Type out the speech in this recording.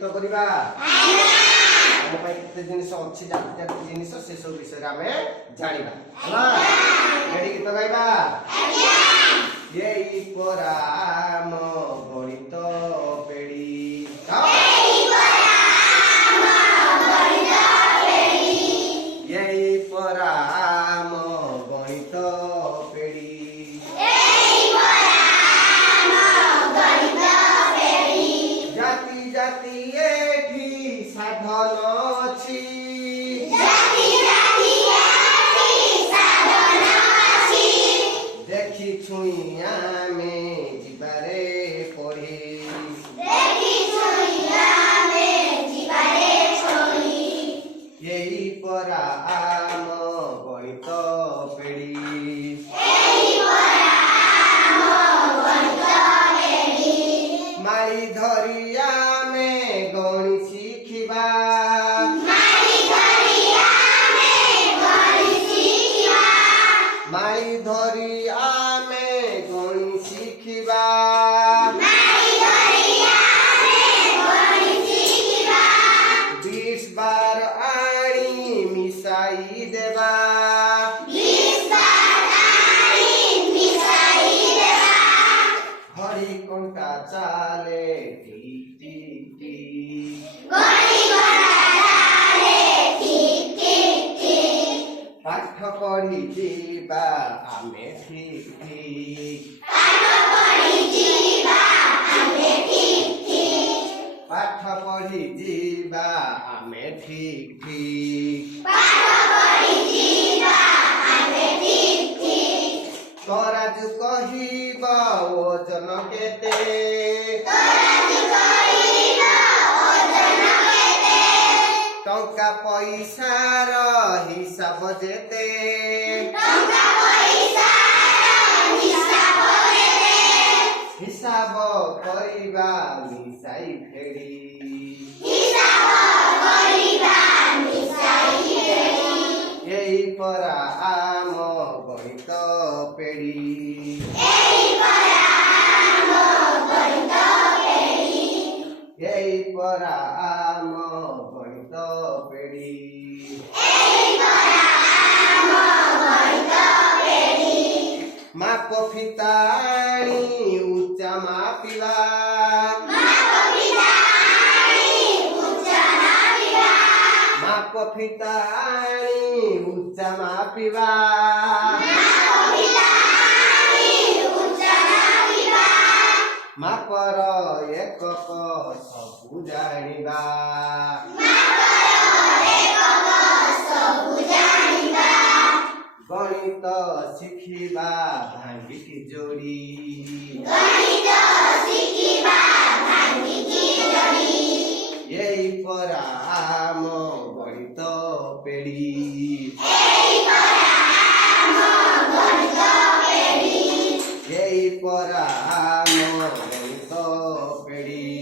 गीत करबा हम पे केते जिनिस अछि जाति जाति जिनिस से सब विषय आमे जानिबा हला रेडी गीत गाइबा यही पराम गणित पेड़ी यही पराम गणित पेड़ी जाति जाति एठी साधन अछि देखी छुइया में जीवारे पड़ी यही पराम गणित पेड़ी माली धरिया में गणि शिखिबा माली धरिया में गणि शिखिबा 20 बार आनी मिसाई देबा हरी कंटा चाले टिक टिक टिक पाठ पढ़ी जीवा आमे ठीक ठीक पाठ पढ़ी जीवा आमे ठीक ठीक तराजु कहिब ओजन केते टंका पैसार हिसाब जेते हिसाब करिबा मिसाई फेड़ी यही पराम गणित पेड़ी यही पराम गणित पेड़ी माप फिताणी उच्चा मापिला माप फिताणी उच्चा मापिबा मापर एकक सबु जानिबा गणित शिखिबा भांगिकी जोड़ी यही पराम गणित पेड़ी यही पराम गणित पेड़ी